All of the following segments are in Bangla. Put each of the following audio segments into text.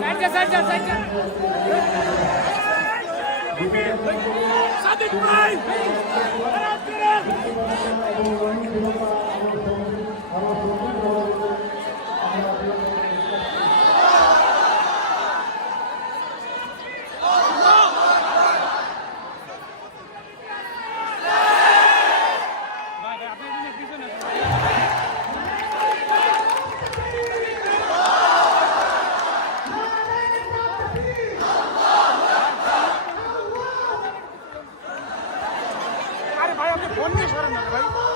Sajja, sajja, sajja. Sabe demais! Era a आपने फोन में इशारा मारा भाई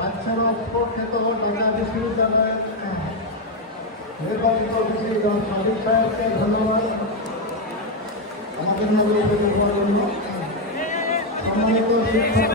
বাচ্চারা প্রখ্যাত ঢাকা বিশ্ববিদ্যালয়ের নির্বাচিত বিশ্ববিদ্যালয় সাদিক সাহেবকে ধন্যবাদ। আমাদের নগরীর সম্মানিত শিক্ষক